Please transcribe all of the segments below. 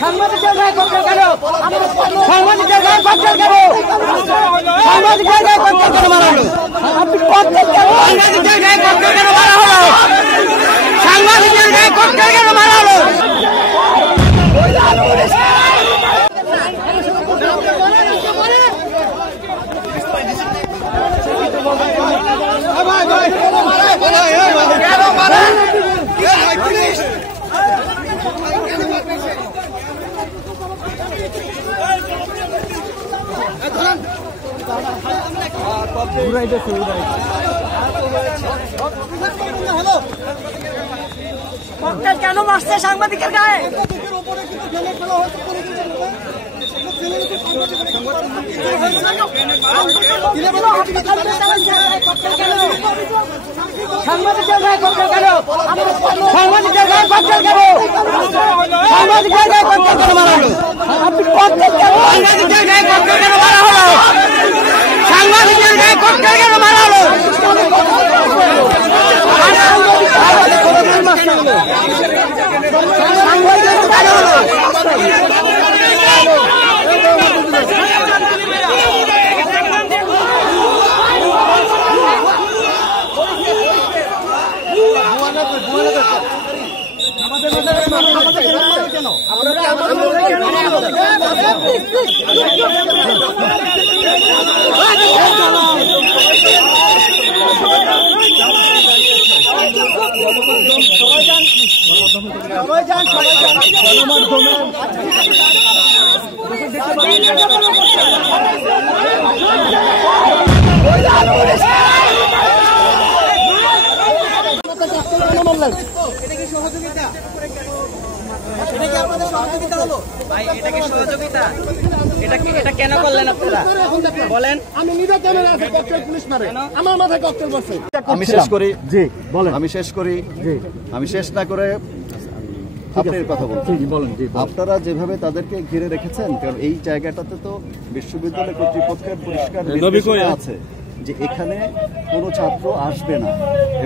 সাংবাদিকের গায়ে ককটেল কেন? সাংবাদিকের গায়ে ককটেল কেন? সাংবাদিকের গায়ে ককটেল কেন মারা হলো? আপনি ককটেল কেন? সাংবাদিকের গায়ে ককটেল কেন মারা হলো? সাংবাদিকের গায়ে ককটেল কেন মারা হলো? ককটেল কেন মারছে সাংবাদিকের গায়ে? সাংবাদিকের গায়ে ককটেল কেন? সাংবাদিকের গায়ে ককটেল কেন? সাংবাদিকের গায়ে ককটেল কেন মারা হলো? আপনি ককটেল কেন? সাংবাদিকের গায়ে ককটেল কেন মারা হলো? সাংবাদিকের গায়ে ককটেল কেন মারা হলো? এটা কেন করলেন আপনারা বলেন? আমি নিজে ক্যামেরা আছে ককটেল পুলিশ মারে আমার মাথায় ককটেল বসে। আমি শেষ করি জি বলেন। আমি শেষ করি জি। আমি শেষ না করে আপনার কথা বলছি বলেন জি। আপনারা যেভাবে তাদেরকে ঘিরে রেখেছেন, কারণ এই জায়গাটাতে তো বিশ্ববিদ্যালয় কর্তৃপক্ষের পরিষ্কার নির্দেশনা আছে যে এখানে কোনো ছাত্র আসবে না,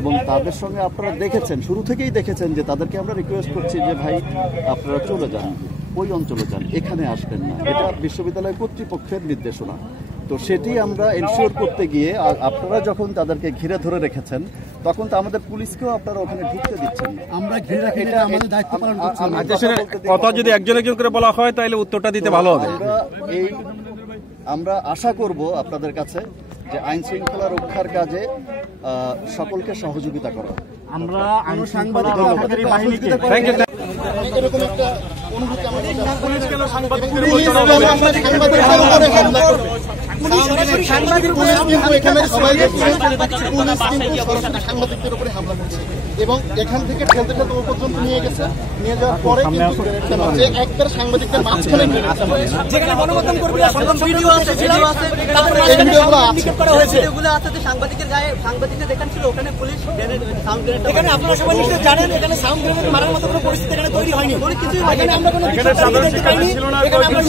এবং তাদের সঙ্গে আপনারা দেখেছেন, শুরু থেকেই দেখেছেন যে তাদেরকে আমরা রিকোয়েস্ট করছি যে ভাই আপনারা চলে যান, ওই অঞ্চলে যান, এখানে আসবেন না। এটা বিশ্ববিদ্যালয় কর্তৃপক্ষের নির্দেশনা। তো সেটি আমরা এনশিওর করতে গিয়ে আপনারা যখন তাদেরকে ঘিরে ধরে রেখেছেন, তখন তো আমাদের পুলিশকেও আপনারা ওখানে ঢুকতে দিচ্ছেন না। আমরা ঘিরে রাখি, এটা আমাদের দায়িত্ব পালন করছি। কথা যদি একজন একজন করে বলা হয় তাহলে উত্তরটা দিতে ভালো হবে। আমরা আশা করব আপনাদের কাছে যে আইন শৃঙ্খলা রক্ষার কাজে সকলকে সহযোগিতা করা। আমরা সাংবাদিক এরকম একটা অনুভূতি আমাদের সাংবাদিকদের উপরে হামলা করছে, এবং এখান থেকে ঠেলতে ঠেলতে ও পর্যন্ত নিয়ে গেছে। নিয়ে যাওয়ার পরে একবার সাংবাদিকদের মাঝখানে যেখানে গণমাধ্যম কর্মীরা ভিডিও আছে, সাংবাদিকের গায়ে সাংবাদিকরা যেখানে ছিল ওখানে পুলিশ সাউন্ড গ্রেনেড, এখানে আপনারা সবাই নিশ্চয়ই জানেন এখানে সাউন্ড গ্রেনেড মারার মতো কোনো পরিস্থিতি এখানে তৈরি হয়নি। কিছুই হয়নি, আমরা কোনো দেখতে পাইনি। এখানে আমরা